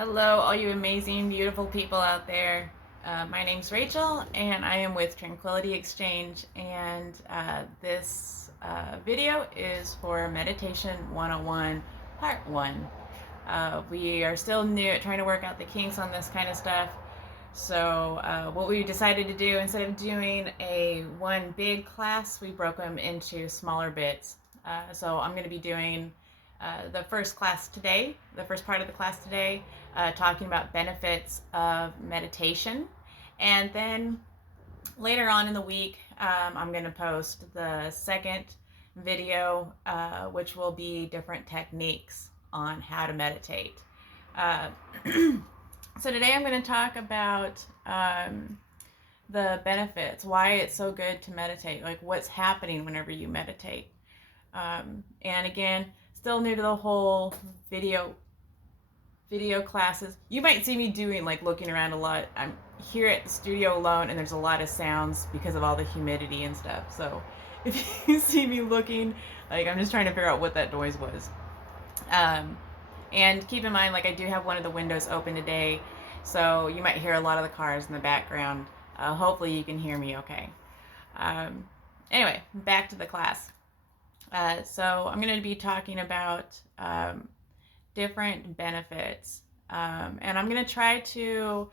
Hello, all you amazing, beautiful people out there. My name's Rachel, and I am with Tranquility Exchange. And this video is for Meditation 101, Part 1. We are still new at trying to work out the kinks on this kind of stuff. So, what we decided to do, instead of doing a one big class, we broke them into smaller bits. So, I'm going to be doing the first class today, the first part of the class today, talking about benefits of meditation. And then later on in the week, I'm going to post the second video, which will be different techniques on how to meditate. Uh, so today I'm going to talk about the benefits, why it's so good to meditate, like what's happening whenever you meditate. And again, still new to the whole video classes. You might see me doing like looking around a lot. I'm here at the studio alone and there's a lot of sounds because of all the humidity and stuff. So if you see me looking, like I'm just trying to figure out what that noise was. And keep in mind, like I do have one of the windows open today, so you might hear a lot of the cars in the background. Hopefully you can hear me okay. Anyway, back to the class. So I'm going to be talking about different benefits. And I'm going to try to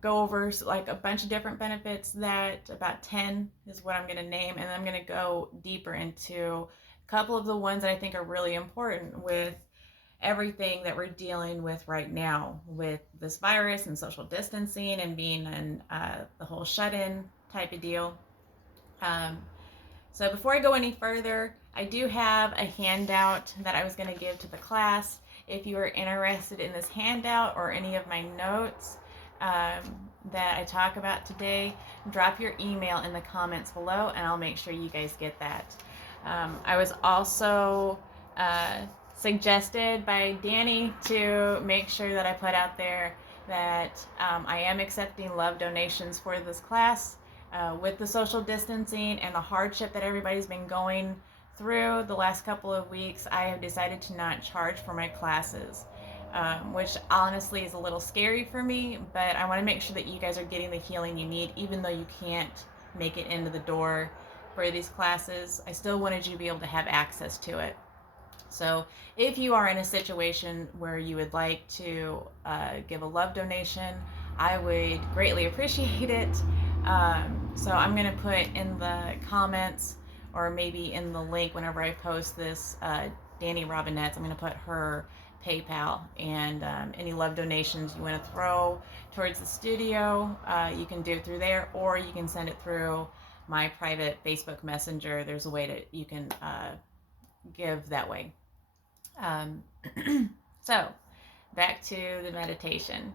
go over like a bunch of different benefits, that about 10 is what I'm going to name. And I'm going to go deeper into a couple of the ones that I think are really important with everything that we're dealing with right now with this virus and social distancing and being in the whole shut-in type of deal. So before I go any further, I do have a handout that I was going to give to the class. If you are interested in this handout or any of my notes that I talk about today, drop your email in the comments below and I'll make sure you guys get that. I was also suggested by Danny to make sure that I put out there that I am accepting love donations for this class. With the social distancing and the hardship that everybody's been going through the last couple of weeks, I have decided to not charge for my classes, which honestly is a little scary for me, but I want to make sure that you guys are getting the healing you need, even though you can't make it into the door for these classes. I still wanted you to be able to have access to it. So if you are in a situation where you would like to give a love donation, I would greatly appreciate it. So I'm going to put in the comments or maybe in the link whenever I post this, Danny Robinette's, I'm going to put her PayPal, and any love donations you want to throw towards the studio, you can do it through there, or you can send it through my private Facebook Messenger. There's a way that you can give that way. So back to the meditation.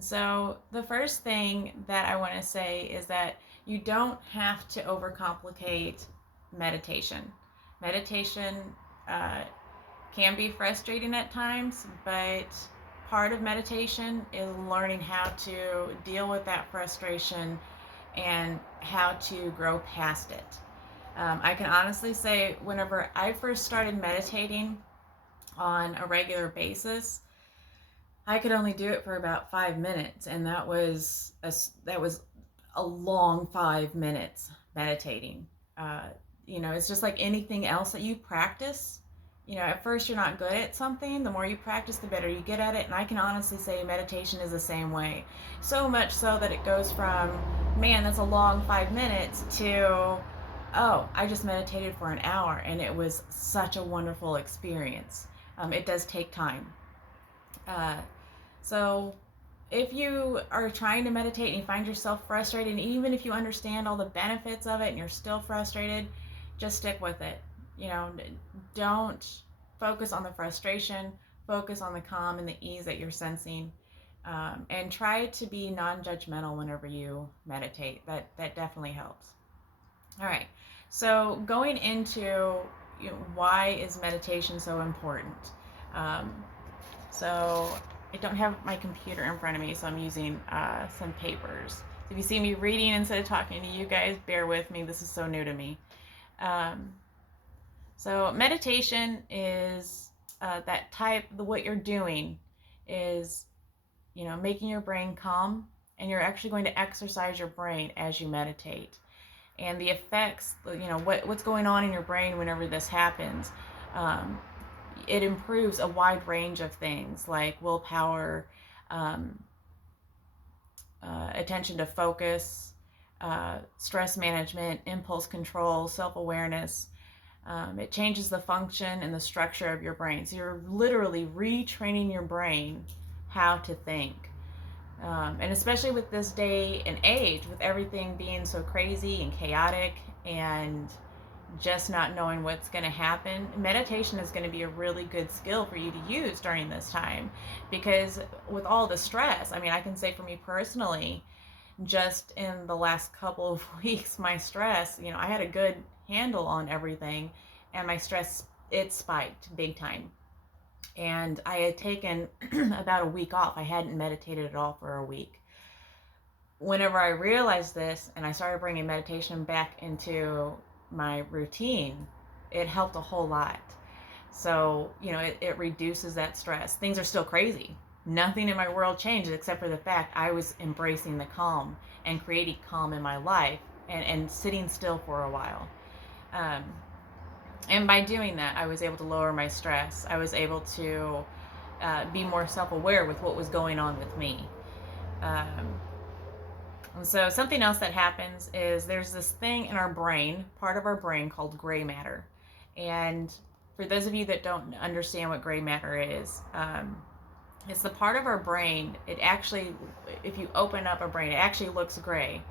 So the first thing that I want to say is that you don't have to overcomplicate meditation. Meditation can be frustrating at times, but part of meditation is learning how to deal with that frustration and how to grow past it. I can honestly say whenever I first started meditating on a regular basis, I could only do it for about 5 minutes, and that was a long 5 minutes meditating. It's just like anything else that you practice. At first you're not good at something. The more you practice, the better you get at it. And I can honestly say meditation is the same way. So much so that it goes from, man, that's a long 5 minutes, to, oh, I just meditated for an hour and it was such a wonderful experience. It does take time. So if you are trying to meditate and you find yourself frustrated, and even if you understand all the benefits of it and you're still frustrated, just stick with it. Don't focus on the frustration, focus on the calm and the ease that you're sensing, and try to be non-judgmental whenever you meditate. That definitely helps. All right, so going into why is meditation so important? So I don't have my computer in front of me, so I'm using some papers. If you see me reading instead of talking to you guys, bear with me. This is so new to me. So meditation is what you're doing is, making your brain calm, and you're actually going to exercise your brain as you meditate. And the effects, what's going on in your brain whenever this happens, um, it improves a wide range of things like willpower, um, attention to focus, stress management, impulse control, self awareness. It changes the function and the structure of your brain. So you're literally retraining your brain how to think. And especially with this day and age, with everything being so crazy and chaotic and just not knowing what's going to happen, meditation is going to be a really good skill for you to use during this time. Because with all the stress, I mean, I can say for me personally, just in the last couple of weeks, my stress, I had a good handle on everything, and my stress, it spiked big time. And I had taken about a week off. I hadn't meditated at all for a week. Whenever I realized this and I started bringing meditation back into my routine, it helped a whole lot. So, it reduces that stress. Things are still crazy. Nothing in my world changed except for the fact I was embracing the calm and creating calm in my life, and sitting still for a while. Um, and by doing that, I was able to lower my stress. I was able to be more self aware with what was going on with me. Um, and so, something else that happens is there's this thing in our brain, part of our brain called gray matter. And for those of you that don't understand what gray matter is, it's the part of our brain. It actually, if you open up a brain, it actually looks gray.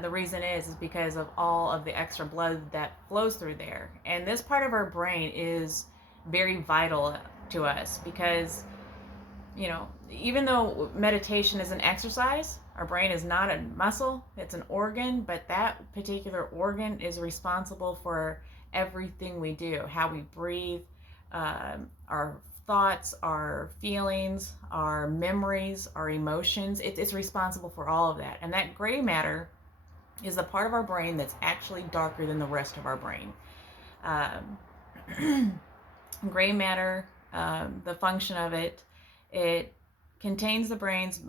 The reason is because of all of the extra blood that flows through there. And this part of our brain is very vital to us because, even though meditation is an exercise, our brain is not a muscle, it's an organ, but that particular organ is responsible for everything we do, how we breathe, our thoughts, our feelings, our memories, our emotions. It's responsible for all of that. And that gray matter is the part of our brain that's actually darker than the rest of our brain. Gray matter, the function of it contains the brain's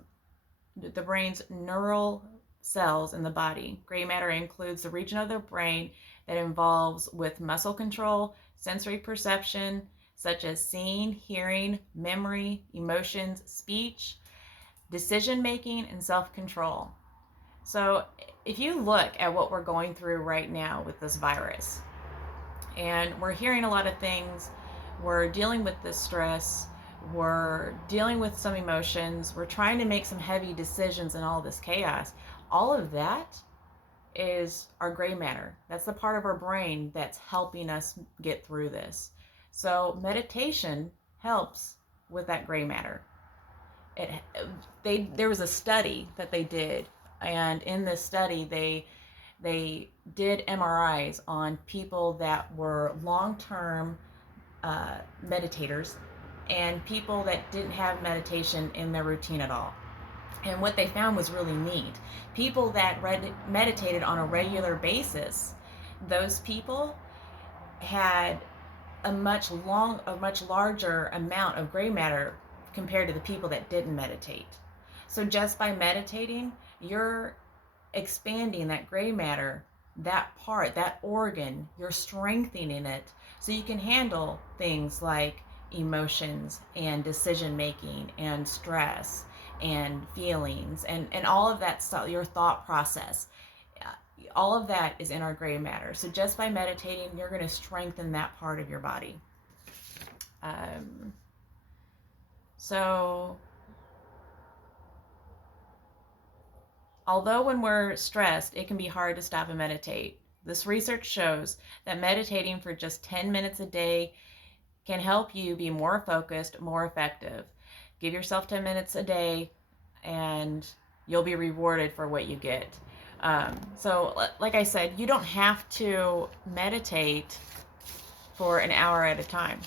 neural cells in the body. Gray matter includes the region of the brain that involves with muscle control, sensory perception, such as seeing, hearing, memory, emotions, speech, decision making, and self-control. So if you look at what we're going through right now with this virus, and we're hearing a lot of things, we're dealing with this stress, we're dealing with some emotions, we're trying to make some heavy decisions in all this chaos. All of that is our gray matter. That's the part of our brain that's helping us get through this. So meditation helps with that gray matter. There was a study that they did, and in this study they did MRIs on people that were long-term meditators and people that didn't have meditation in their routine at all. And what they found was really neat. People that meditated on a regular basis, those people had a much larger amount of gray matter compared to the people that didn't meditate. So just by meditating, you're expanding that gray matter, that part, that organ, you're strengthening it so you can handle things like emotions and decision making and stress and feelings and all of that stuff, your thought process. All of that is in our gray matter. So just by meditating, you're going to strengthen that part of your body. So although when we're stressed, it can be hard to stop and meditate, this research shows that meditating for just 10 minutes a day can help you be more focused, more effective. Give yourself 10 minutes a day and you'll be rewarded for what you get. So like I said, you don't have to meditate for an hour at a time.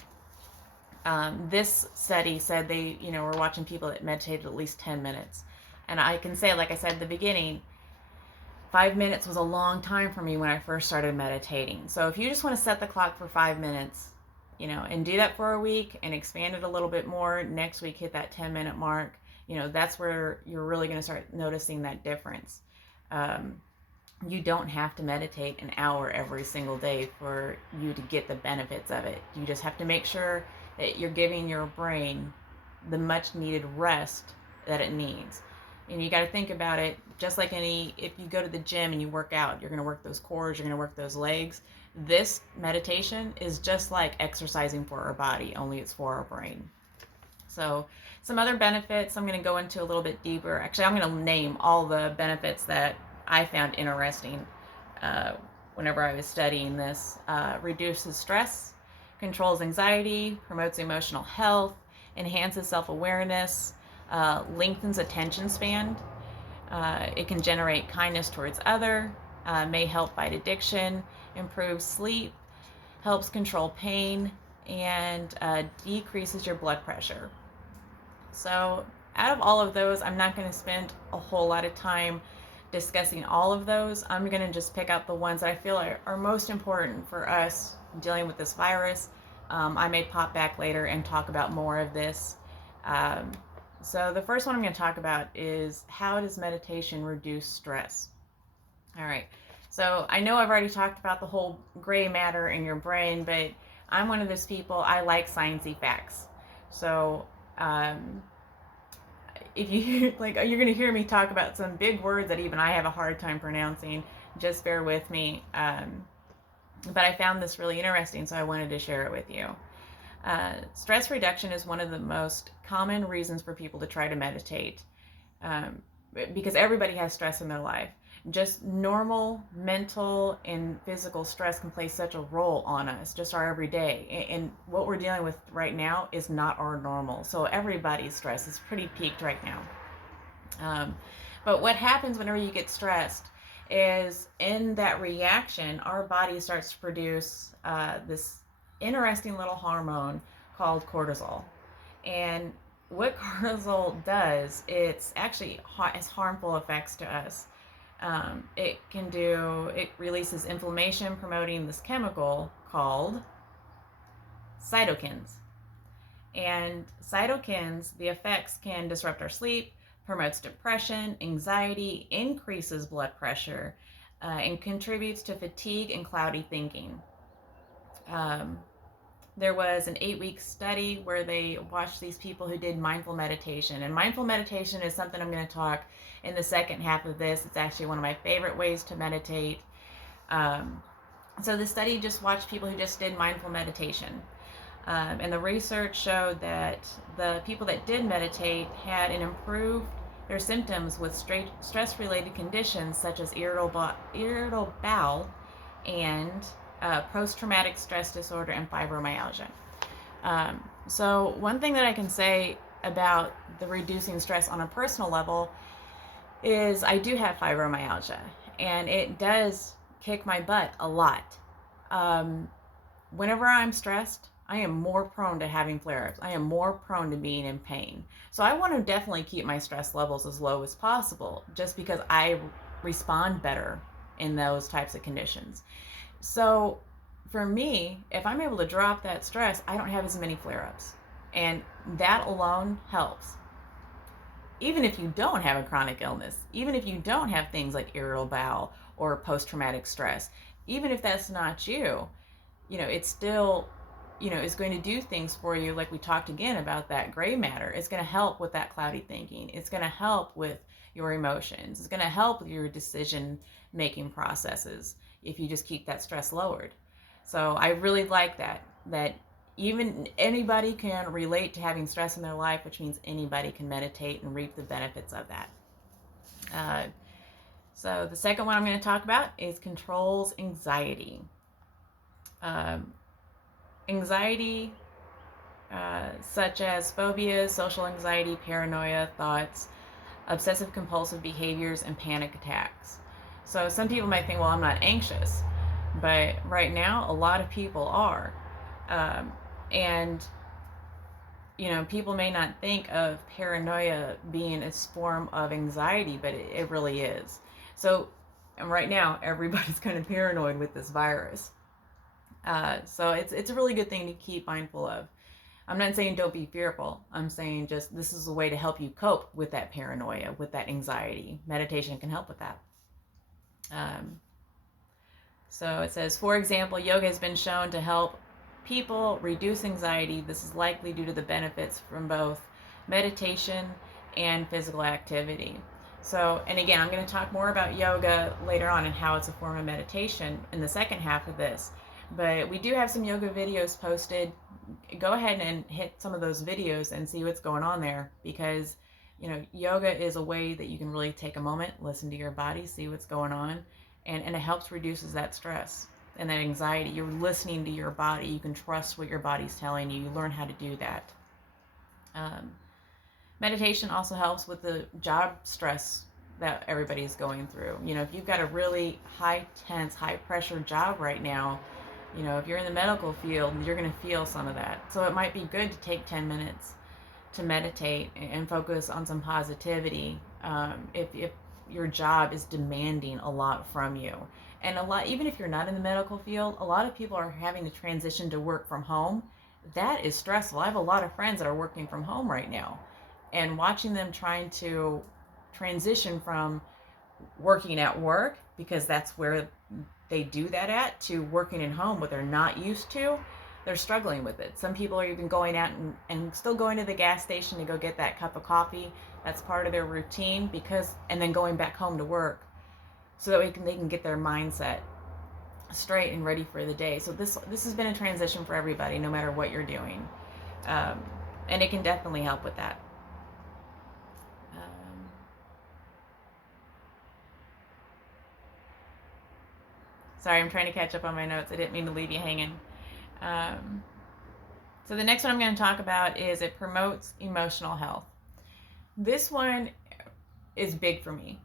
This study said they, were watching people that meditated at least 10 minutes. And I can say, like I said at the beginning, 5 minutes was a long time for me when I first started meditating. So if you just want to set the clock for 5 minutes and do that for a week and expand it a little bit more. Next week, hit that 10-minute mark. That's where you're really going to start noticing that difference. You don't have to meditate an hour every single day for you to get the benefits of it. You just have to make sure that you're giving your brain the much needed rest that it needs. And you got to think about it just like if you go to the gym and you work out, you're going to work those cores, you're going to work those legs. This meditation is just like exercising for our body, only it's for our brain. So some other benefits I'm going to go into a little bit deeper. Actually, I'm going to name all the benefits that I found interesting whenever I was studying this. Reduces stress, controls anxiety, promotes emotional health, enhances self-awareness, lengthens attention span. It can generate kindness towards others, may help fight addiction, improves sleep, helps control pain, and decreases your blood pressure. So out of all of those, I'm not going to spend a whole lot of time discussing all of those. I'm going to just pick out the ones that I feel are most important for us dealing with this virus. I may pop back later and talk about more of this. So the first one I'm going to talk about is, how does meditation reduce stress? All right. So I know I've already talked about the whole gray matter in your brain, but I'm one of those people, I like sciencey facts. So if you you're going to hear me talk about some big words that even I have a hard time pronouncing, just bear with me. But I found this really interesting, so I wanted to share it with you. Stress reduction is one of the most common reasons for people to try to meditate, because everybody has stress in their life. Just normal mental and physical stress can play such a role on us, just our everyday. And what we're dealing with right now is not our normal. So everybody's stress is pretty peaked right now. But what happens whenever you get stressed is, in that reaction, our body starts to produce this interesting little hormone called cortisol. And what cortisol does, it's actually has harmful effects to us. It releases inflammation, promoting this chemical called cytokines. And cytokines, the effects can disrupt our sleep, promotes depression, anxiety, increases blood pressure, and contributes to fatigue and cloudy thinking. There was an 8-week study where they watched these people who did mindful meditation. And mindful meditation is something I'm going to talk in the second half of this. It's actually one of my favorite ways to meditate. So the study just watched people who just did mindful meditation. And the research showed that the people that did meditate had an improved their symptoms with stress-related conditions such as irritable bowel and post-traumatic stress disorder and fibromyalgia. So one thing that I can say about the reducing stress on a personal level is, I do have fibromyalgia, and it does kick my butt a lot. Whenever I'm stressed, I am more prone to having flare-ups. I am more prone to being in pain. So I want to definitely keep my stress levels as low as possible, just because I respond better in those types of conditions. So for me, if I'm able to drop that stress, I don't have as many flare-ups. And that alone helps. Even if you don't have a chronic illness, even if you don't have things like irritable bowel or post-traumatic stress, even if that's not you, it's still, is going to do things for you. Like we talked again about that gray matter. It's going to help with that cloudy thinking. It's going to help with your emotions. It's going to help with your decision-making processes if you just keep that stress lowered. So I really like that even anybody can relate to having stress in their life, which means anybody can meditate and reap the benefits of that. So the second one I'm going to talk about is controls anxiety. Anxiety, such as phobias, social anxiety, paranoia, thoughts, obsessive compulsive behaviors, and panic attacks. So some people might think, well, I'm not anxious, but right now a lot of people are. And people may not think of paranoia being a form of anxiety, but it really is. So right now everybody's kind of paranoid with this virus. So it's a really good thing to keep mindful of. I'm not saying don't be fearful. I'm saying just this is a way to help you cope with that paranoia, with that anxiety. Meditation can help with that. Um, so it says, for example, yoga has been shown to help people reduce anxiety. This is likely due to the benefits from both meditation and physical activity. So, and again, I'm going to talk more about yoga later on and how it's a form of meditation in the second half of this. But we do have some yoga videos posted. Go ahead and hit some of those videos and see what's going on there, because yoga is a way that you can really take a moment, listen to your body, see what's going on, and it helps reduces that stress and that anxiety. You're listening to your body. You can trust what your body's telling you. You learn how to do that. Meditation also helps with the job stress that everybody's going through. If you've got a really high tense, high pressure job right now, if you're in the medical field, you're going to feel some of that. So it might be good to take 10 minutes to meditate and focus on some positivity. If your job is demanding a lot from you, and a lot, even if you're not in the medical field, a lot of people are having to transition to work from home. That is stressful. I have a lot of friends that are working from home right now, and watching them trying to transition from working at work, because that's where they do that at, to working at home, what they're not used to, they're struggling with it. Some people are even going out and still going to the gas station to go get that cup of coffee. That's part of their routine, and then going back home to work so that they can get their mindset straight and ready for the day. So this has been a transition for everybody, no matter what you're doing. And it can definitely help with that. Sorry, I'm trying to catch up on my notes. I didn't mean to leave you hanging. So the next one I'm going to talk about is it promotes emotional health. This one is big for me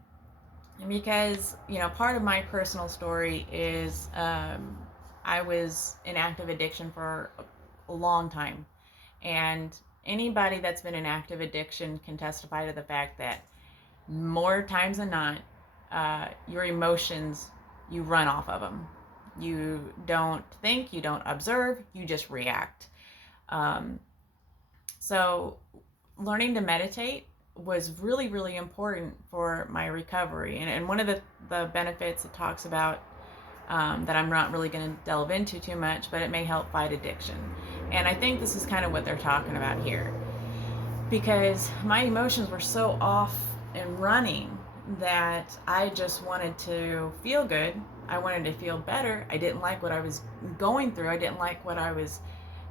because, part of my personal story is I was in active addiction for a long time. And anybody that's been in active addiction can testify to the fact that more times than not, your emotions, you run off of them. You don't think, you don't observe, you just react. So learning to meditate was really, really important for my recovery. And one of the benefits it talks about, that I'm not really going to delve into too much, but it may help fight addiction. And I think this is kind of what they're talking about here, because my emotions were so off and running that I just wanted to feel good. I wanted to feel better. I didn't like what I was going through. I didn't like what I was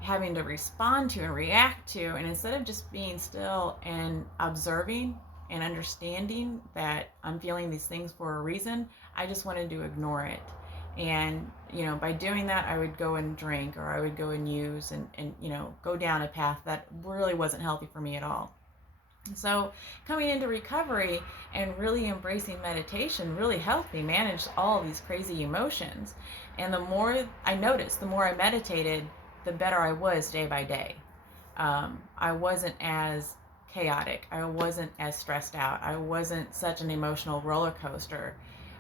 having to respond to and react to. And instead of just being still and observing and understanding that I'm feeling these things for a reason, I just wanted to ignore it. And, by doing that, I would go and drink, or I would go and use and go down a path that really wasn't healthy for me at all. So coming into recovery and really embracing meditation really helped me manage all these crazy emotions. And the more I noticed, the more I meditated, the better I was day by day. I wasn't as chaotic. I wasn't as stressed out. I wasn't such an emotional roller coaster.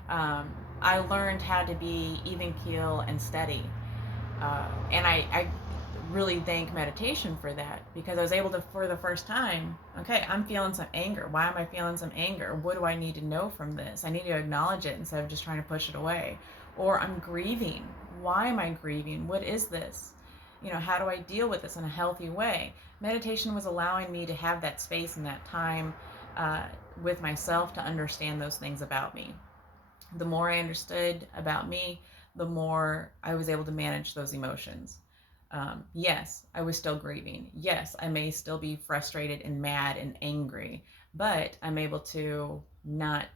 I learned how to be even keel and steady. And I really thank meditation for that, because I was able to, for the first time, okay, I'm feeling some anger. Why am I feeling some anger? What do I need to know from this? I need to acknowledge it instead of just trying to push it away. Or I'm grieving. Why am I grieving? What is this? How do I deal with this in a healthy way? Meditation was allowing me to have that space and that time with myself to understand those things about me. The more I understood about me, the more I was able to manage those emotions. Yes, I was still grieving. Yes, I may still be frustrated and mad and angry, but I'm able to not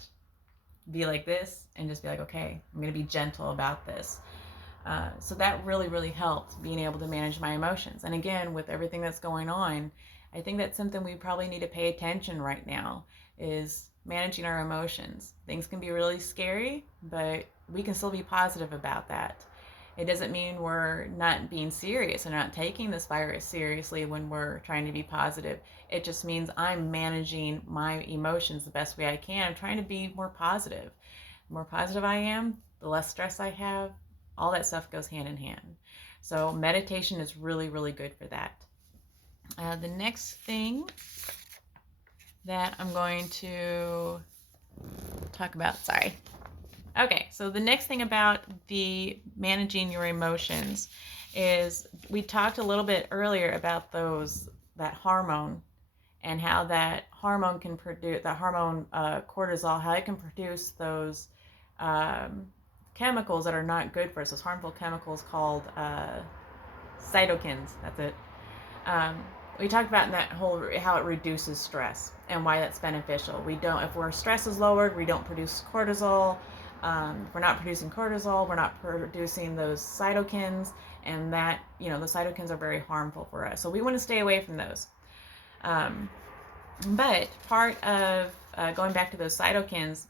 be like this and just be like, okay, I'm going to be gentle about this. So that really, really helped, being able to manage my emotions. And again, with everything that's going on, I think that's something we probably need to pay attention right now, is managing our emotions. Things can be really scary, but we can still be positive about that. It doesn't mean we're not being serious and not taking this virus seriously when we're trying to be positive. It just means I'm managing my emotions the best way I can. I'm trying to be more positive. The more positive I am, the less stress I have, All that stuff goes hand in hand. So meditation is really, really good for that. The next thing that I'm going to talk about, sorry. Okay, so the next thing about the managing your emotions is we talked a little bit earlier about that hormone and how that hormone can produce, cortisol, how it can produce those chemicals that are not good for us, those harmful chemicals called cytokines. That's it. We talked about that whole how it reduces stress and why that's beneficial. If our stress is lowered, we don't produce cortisol. If we're not producing cortisol, we're not producing those cytokines, and that, the cytokines are very harmful for us. So we want to stay away from those. But part of going back to those cytokines,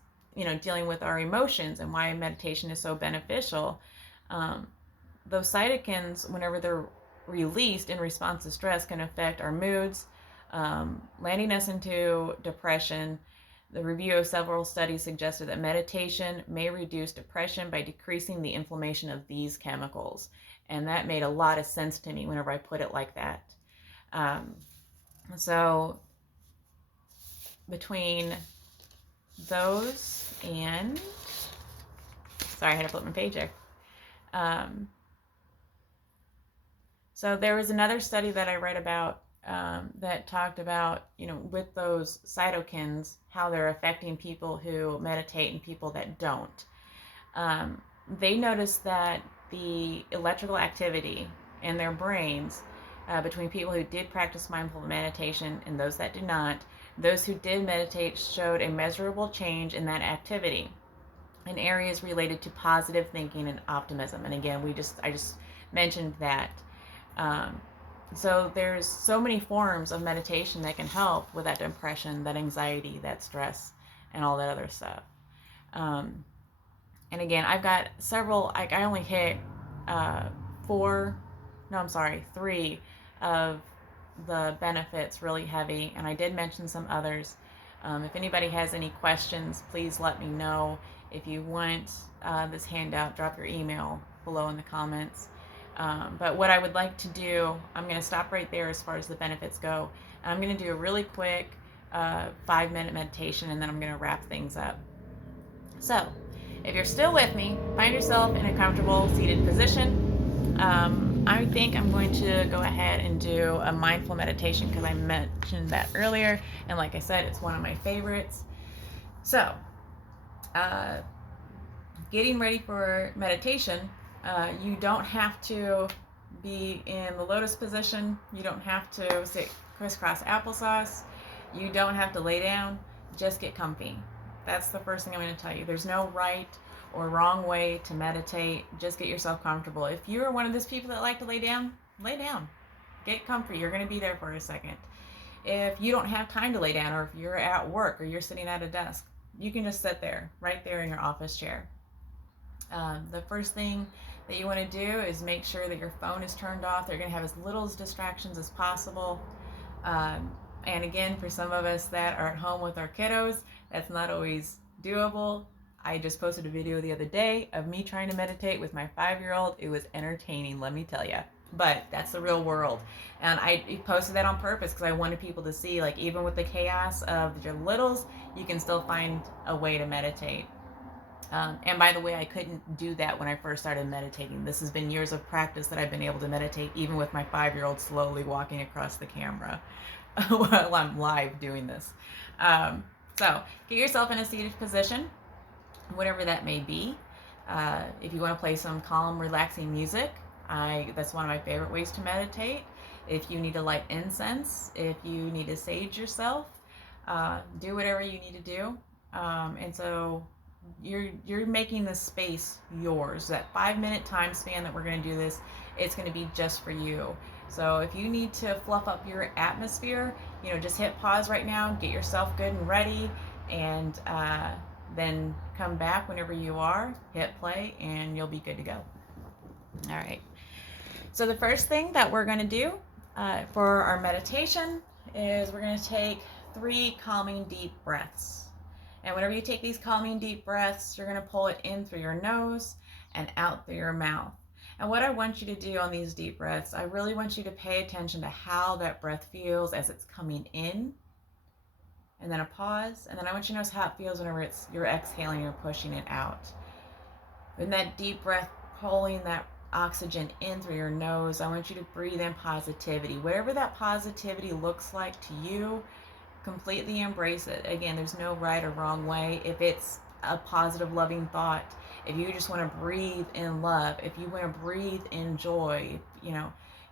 dealing with our emotions and why meditation is so beneficial, those cytokines, whenever they're released in response to stress, can affect our moods, landing us into depression. The review of several studies suggested that meditation may reduce depression by decreasing the inflammation of these chemicals. And that made a lot of sense to me whenever I put it like that. So between those and, sorry, I had to flip my page there. So there was another study that I read about that talked about, with those cytokines, how they're affecting people who meditate and people that don't. They noticed that the electrical activity in their brains between people who did practice mindful meditation and those that did not, those who did meditate showed a measurable change in that activity in areas related to positive thinking and optimism. And again, I just mentioned that. So there's so many forms of meditation that can help with that depression, that anxiety, that stress, and all that other stuff. And again, I've got several, I only hit 3 of the benefits really heavy, and I did mention some others. If anybody has any questions, please let me know. If you want this handout, drop your email below in the comments. But what I would like to do, I'm going to stop right there as far as the benefits go. I'm going to do a really quick 5-minute meditation, and then I'm going to wrap things up. So, if you're still with me, find yourself in a comfortable seated position. I think I'm going to go ahead and do a mindful meditation because I mentioned that earlier, and like I said, it's one of my favorites. So, getting ready for meditation, you don't have to be in the lotus position. You don't have to sit crisscross applesauce. You don't have to lay down. Just get comfy. That's the first thing I'm going to tell you. There's no right or wrong way to meditate. Just get yourself comfortable. If you're one of those people that like to lay down, lay down. Get comfy. You're going to be there for a second. If you don't have time to lay down, or if you're at work or you're sitting at a desk, you can just sit there, right there in your office chair. The first thing that you want to do is make sure that your phone is turned off. They're going to have as little distractions as possible. And again, for some of us that are at home with our kiddos, that's not always doable. I just posted a video the other day of me trying to meditate with my 5-year-old. It was entertaining, let me tell you. But that's the real world. And I posted that on purpose because I wanted people to see, like, even with the chaos of your littles, you can still find a way to meditate. And by the way, I couldn't do that when I first started meditating. This has been years of practice that I've been able to meditate, even with my 5-year-old slowly walking across the camera while I'm live doing this. So get yourself in a seated position, whatever that may be. If you want to play some calm, relaxing music, that's one of my favorite ways to meditate. If you need to light incense, if you need to sage yourself, do whatever you need to do. And so you're making this space yours. That 5-minute time span that we're going to do this, it's going to be just for you. So if you need to fluff up your atmosphere, just hit pause right now, get yourself good and ready, and then come back whenever you are, hit play, and you'll be good to go. All right. So the first thing that we're going to do for our meditation is we're going to take 3 calming deep breaths. And whenever you take these calming deep breaths, you're going to pull it in through your nose and out through your mouth. And what I want you to do on these deep breaths, I really want you to pay attention to how that breath feels as it's coming in, and then a pause, and then I want you to notice how it feels whenever you're exhaling, you're pushing it out. In that deep breath, pulling that oxygen in through your nose, I want you to breathe in positivity. Whatever that positivity looks like to you, completely embrace it. Again, there's no right or wrong way. If it's a positive, loving thought, if you just want to breathe in love, if you want to breathe in joy,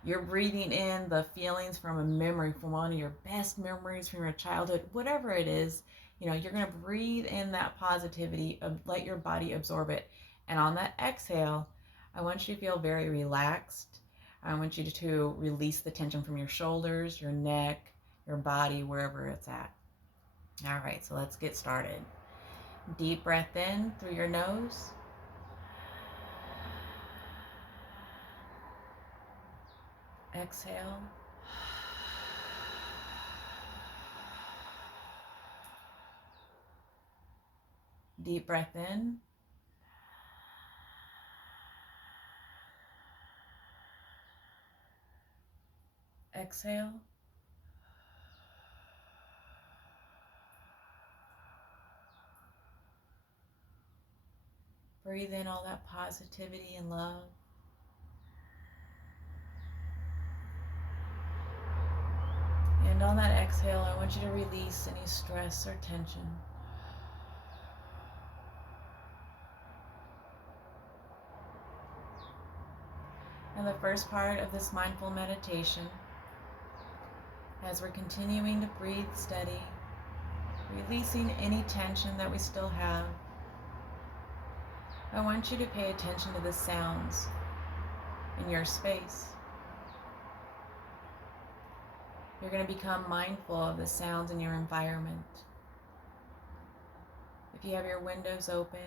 you're breathing in the feelings from a memory, from one of your best memories from your childhood, whatever it is, you're going to breathe in that positivity, let your body absorb it. And on that exhale, I want you to feel very relaxed. I want you to release the tension from your shoulders, your neck, your body, wherever it's at. All right, so let's get started. Deep breath in through your nose. Exhale. Deep breath in. Exhale. Breathe in all that positivity and love. And on that exhale, I want you to release any stress or tension. And the first part of this mindful meditation, as we're continuing to breathe steady, releasing any tension that we still have, I want you to pay attention to the sounds in your space. You're going to become mindful of the sounds in your environment. If you have your windows open,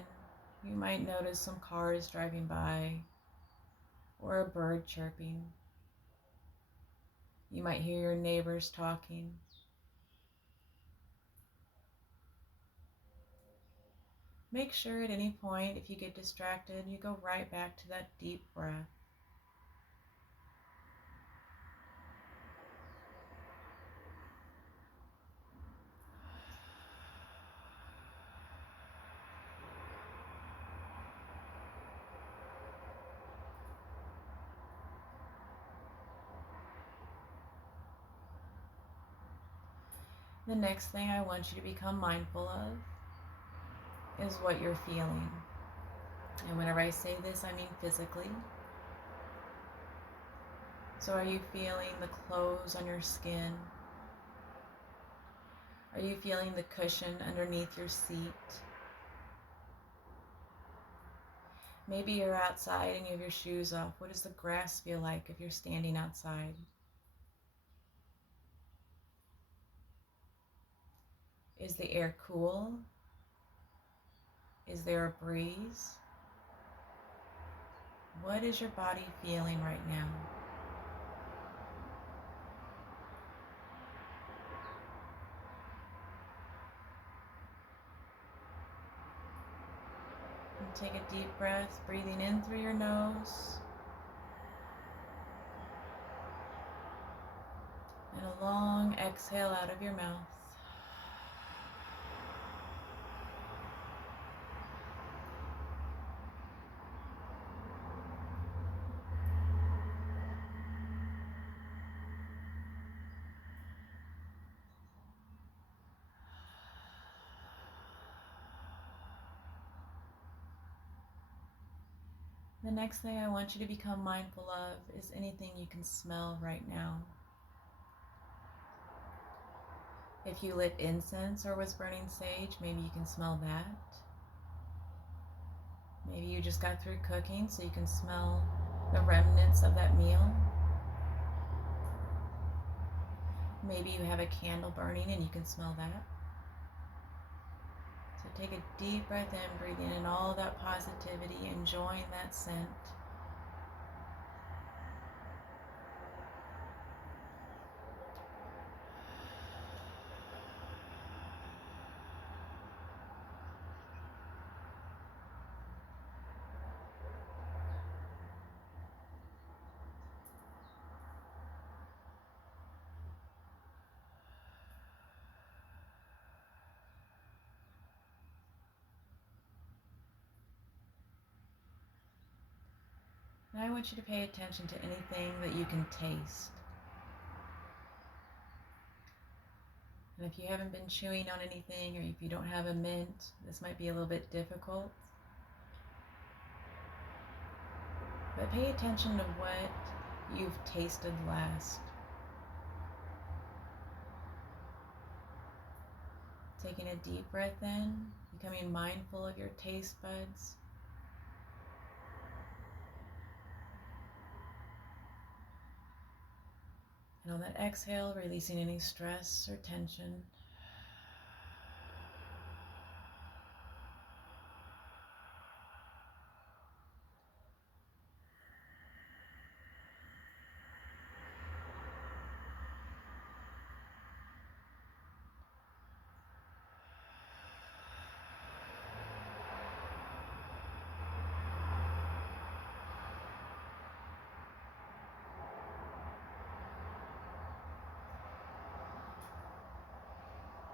you might notice some cars driving by or a bird chirping. You might hear your neighbors talking. Make sure at any point, if you get distracted, you go right back to that deep breath. The next thing I want you to become mindful of is what you're feeling. And whenever I say this, I mean physically. So are you feeling the clothes on your skin? Are you feeling the cushion underneath your seat? Maybe you're outside and you have your shoes off. What does the grass feel like if you're standing outside? Is the air cool? Is there a breeze? What is your body feeling right now? And take a deep breath, breathing in through your nose. And a long exhale out of your mouth. The next thing I want you to become mindful of is anything you can smell right now. If you lit incense or was burning sage, maybe you can smell that. Maybe you just got through cooking, so you can smell the remnants of that meal. Maybe you have a candle burning and you can smell that. So take a deep breath in, breathing in all that positivity, enjoying that scent. Now I want you to pay attention to anything that you can taste. And if you haven't been chewing on anything, or if you don't have a mint, this might be a little bit difficult. But pay attention to what you've tasted last. Taking a deep breath in, becoming mindful of your taste buds. And on that exhale, releasing any stress or tension.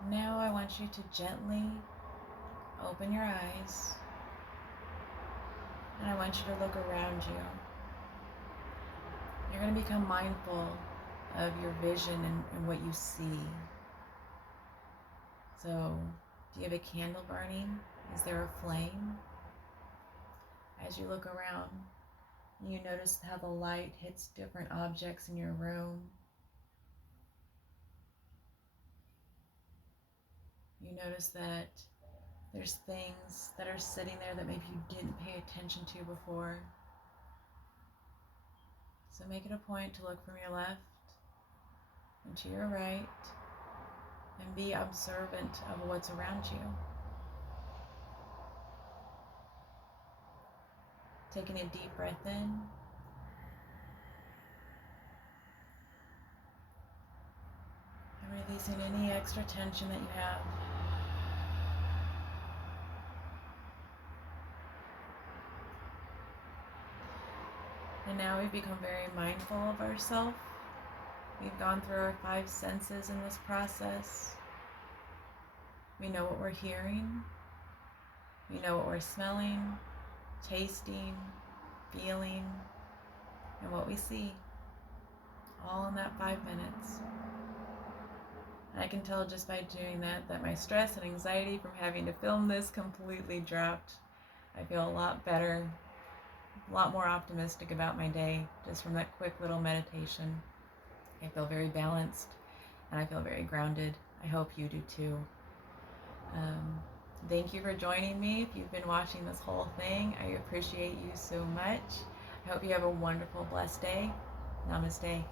Now I want you to gently open your eyes, and I want you to look around you. You're going to become mindful of your vision and what you see. So, do you have a candle burning? Is there a flame? As you look around, you notice how the light hits different objects in your room. You notice that there's things that are sitting there that maybe you didn't pay attention to before. So make it a point to look from your left and to your right and be observant of what's around you. Taking a deep breath in. And releasing any extra tension that you have. And now we've become very mindful of ourselves. We've gone through our 5 senses in this process. We know what we're hearing. We know what we're smelling, tasting, feeling, and what we see. All in that 5 minutes. And I can tell just by doing that my stress and anxiety from having to film this completely dropped. I feel a lot better, a lot more optimistic about my day just from that quick little meditation. I feel very balanced and I feel very grounded. I hope you do too. Thank you for joining me. If you've been watching this whole thing, I appreciate you so much. I hope you have a wonderful, blessed day. Namaste.